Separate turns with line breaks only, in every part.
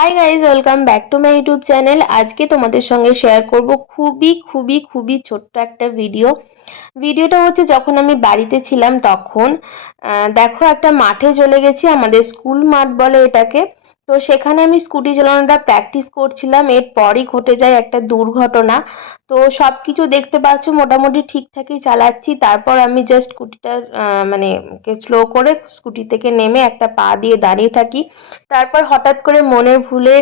Hi guys welcome back to my YouTube channel আজকে তোমাদের সঙ্গে শেয়ার করব খুবই খুবই খুবই ছোট্ট একটা ভিডিও ভিডিওটা হচ্ছে যখন আমি বাড়িতে ছিলাম তখন দেখো একটা মাঠে চলে গেছি, আমাদের স্কুল মাঠ বলে এটাকে। তো সেখানে আমি স্কুটি চালানোটা প্র্যাকটিস করছিলাম। এরপরই ঘটে যায় একটা দুর্ঘটনা। তো সব কিছু দেখতে পাচ্ছ, মোটামুটি ঠিকঠাকই চালাচ্ছি। তারপর আমি জাস্ট স্কুটিটা মানে স্লো করে স্কুটি থেকে নেমে একটা পা দিয়ে দাঁড়িয়ে থাকি। তারপর হঠাৎ করে মনের ভুলে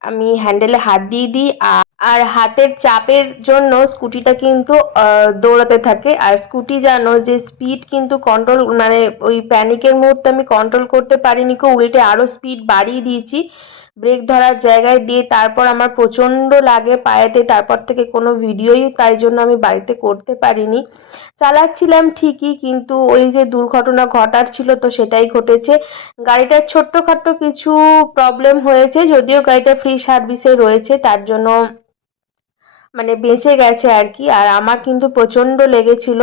আমি হ্যান্ডেলে হাত দিয়ে দিই। আ- আর হাতের চাপের জন্য স্কুটিটা কিন্তু দৌড়াতে থাকে। আর স্কুটি জানো যে স্পিড কিন্তু কন্ট্রোল মানে ওই প্যানিকের মুহূর্তে আমি কন্ট্রোল করতে পারিনি কো উল্টে আরও স্পিড বাড়িয়ে দিয়েছি। ব্রেক ধরার জায়গায় দিয়ে তারপর আমার প্রচণ্ড লাগে পায়েতে, তারপর থেকে কোনো ভিডিওই তাই জন্য আমি বাড়িতে করতে পারিনি। চালাচ্ছিলাম ঠিকই, কিন্তু ওই যে দুর্ঘটনা ঘটার ছিল তো সেটাই ঘটেছে। গাড়িটার ছোট্টখাট্ট কিছু প্রবলেম হয়েছে, যদিও গাড়িটা ফ্রি সার্ভিসে রয়েছে, তার জন্য মানে বেঁচে গেছে আর কি। আর আমার কিন্তু প্রচণ্ড লেগেছিল,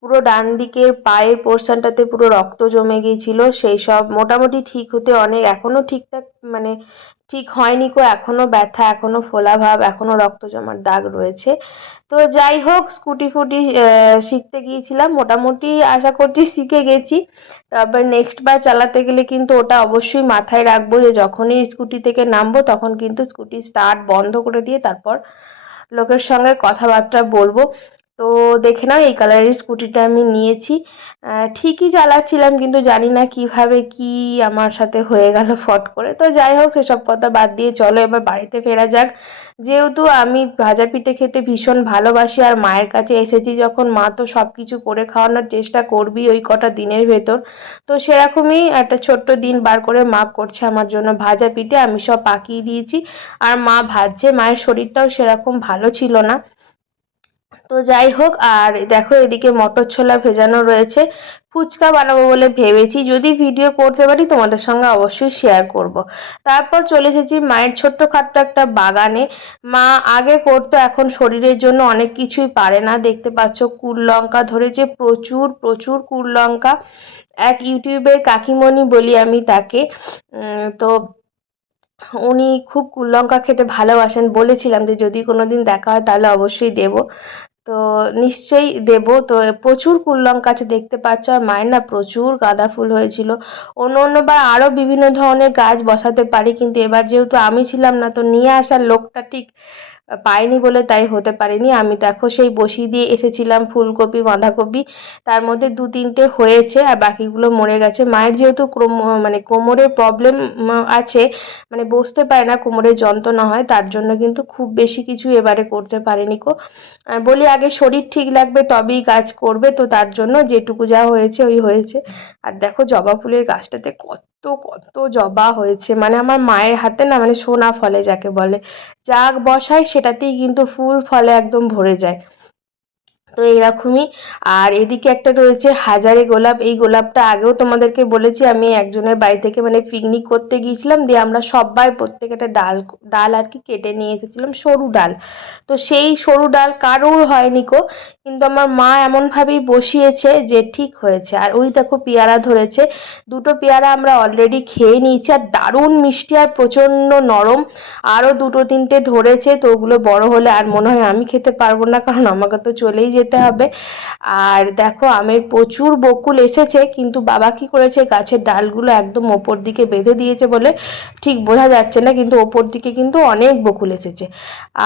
পুরো ডান দিকের পায়ের পোর্শনটাতে পুরো রক্ত জমে গিয়েছিল, সেই সব মোটামুটি ঠিক হতে অনেক, এখনও ঠিকঠাক মানে ঠিক হয়নি কো, এখনও ব্যথা, এখনও ফোলা ভাব, এখনও রক্ত জমার দাগ রয়েছে। তো যাই হোক, স্কুটি ফুটি শিখতে গিয়েছিলাম, মোটামুটি আশা করছি শিখে গেছি। তারপর নেক্সট বার চালাতে গেলে কিন্তু ওটা অবশ্যই মাথায় রাখব যে যখনই স্কুটি থেকে নামবো, তখন কিন্তু স্কুটি স্টার্ট বন্ধ করে দিয়ে তারপর লোকের সঙ্গে কথাবার্তা বলব। তো দেখে নাও, এই কালারের স্কুটিটা আমি নিয়েছি। ঠিকই চালাচ্ছিলাম, কিন্তু জানি না কীভাবে কি আমার সাথে হয়ে গেল ফট করে। তো যাই হোক সেসব কথা বাদ দিয়ে চলো এবার বাড়িতে ফেরা যাক। যেহেতু আমি ভাজা পিঠে খেতে ভীষণ ভালোবাসি আর মায়ের কাছে এসেছি যখন মা তো সব কিছু করে খাওয়ানোর চেষ্টা করবি ওই কটা দিনের ভেতর। তো সেরকমই একটা ছোট্ট দিন বার করে মা করছে আমার জন্য ভাজা পিঠে। আমি সব পাকিয়ে দিয়েছি। আর মা ভাজছে, মায়ের শরীরটাও সেরকম ভালো ছিল না। তো যাই হোক, আর দেখো এদিকে মটর ছোলা ভেজানো রয়েছে। ফুচকা বানাবো বলে ভেবেছি, যদি ভিডিও করতে পারি তোমাদের সঙ্গে অবশ্যই শেয়ার করব। তারপর চলে এসেছি মায়ের ছোট্টখাট্ট একটা বাগানে। মা আগে করতো, এখন শরীরের জন্য অনেক কিছুই পারে না। দেখতে পাচ্ছ কুল লঙ্কা ধরেছে, প্রচুর প্রচুর কুল লঙ্কা। এক ইউটিউবের কাকিমণি বলি আমি তাকে তো উনি খুব লঙ্কা খেতে ভালোবাসেন। বলেছিলাম যে যদি কোনোদিন দেখা হয় তাহলে অবশ্যই দেবো। তো নিশ্চয়ই দেব। তো প্রচুর কুল লঙ্কা দেখতে পাচ্ছ, আর মায়ের না প্রচুর গাঁদা ফুল হয়েছিল। অন্য অন্যবার আরও বিভিন্ন ধরনের গাছ বসাতে পারি, কিন্তু এবার যেহেতু আমি ছিলাম না, তো নিয়ে আসার লোকটা ঠিক পাইনি বলে তাই হতে পারেনি। আমি দেখো সেই বসিয়ে দিয়ে এসেছিলাম ফুলকপি, বাঁধাকপি। তার মধ্যে দু তিনটে হয়েছে আর বাকিগুলো মরে গেছে। মায়ের যেহেতু মানে কোমরের প্রবলেম আছে মানে বসতে পারে না, কোমরের যন্ত্রণা হয়, তার জন্য কিন্তু খুব বেশি কিছু এবারে করতে পারেনি কো। বলি আগে শরীর ঠিক লাগবে তবেই কাজ করবে, তো তার জন্য যেটুকু যা হয়েছে ওই হয়েছে। আর দেখো জবা ফুলের গাছটাতে কত কত জবা হয়েছে। মানে আমার মায়ের হাতে না মানে সোনা ফলে যাকে বলে। যা বসায় সেটাতেই কিন্তু ফুল ফলে একদম ভরে যায়। তো এইরকমই আর এদিকে একটা রয়েছে হাজারে গোলাপ। এই গোলাপটা আগেও তোমাদেরকে বলেছি, আমি একজনের বাড়ি থেকে মানে পিকনিক করতে গিয়েছিলাম। দিয়ে আমরা সবাই প্রত্যেকটা ডাল ডাল আর কি কেটে নিয়ে এসেছিলাম, সরু ডাল। তো সেই সরু ডাল কারোর হয়নি কো কিন্তু আমার মা এমনভাবেই বসিয়েছে যে ঠিক হয়েছে। আর ওই দেখো পেয়ারা ধরেছে। দুটো পেয়ারা আমরা অলরেডি খেয়ে নিয়েছি আর দারুণ মিষ্টি আর প্রচণ্ড নরম। আরও দুটো তিনটে ধরেছে, তো ওগুলো বড় হলে আর মনে হয় আমি খেতে পারব না, কারণ আমাকে তো চলেই যেতে হবে। আর দেখো আমের প্রচুর বকুল এসেছে, কিন্তু বাবা কি করেছে, গাছের ডালগুলো একদম ওপর দিকে বেঁধে দিয়েছে বলে ঠিক বোঝা যাচ্ছে না, কিন্তু ওপর দিকে কিন্তু অনেক বকুল এসেছে।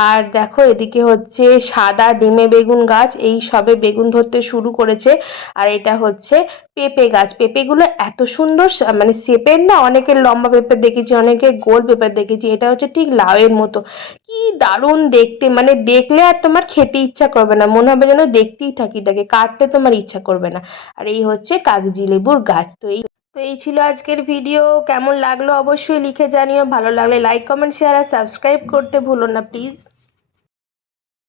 আর দেখো এদিকে হচ্ছে সাদা ডিমে বেগুন গাছ এই সবে বেগুন ধরতে শুরু করেছে। আর এটা হচ্ছে পেঁপে গাছ। পেঁপেগুলো এত সুন্দর মানে শেপের না, অনেকের লম্বা পেঁপে দেখেছি অনেকে গোল পেঁপে দেখেছি। এটা হচ্ছে ঠিক লাউয়ের মতো। কি দারুণ দেখতে! মানে দেখলে আর তোমার খেতে ইচ্ছা করবে না। মনে হবে যেন দেখতেই থাকি তাকে। কাটতে তোমার ইচ্ছা করবে না। আর এই হচ্ছে কাগজি লেবুর গাছ। তো এই তো এই ছিল আজকের ভিডিও। কেমন লাগল অবশ্যই লিখে জানিও। ভালো লাগলে লাইক কমেন্ট শেয়ার আর সাবস্ক্রাইব করতে ভুলো না প্লিজ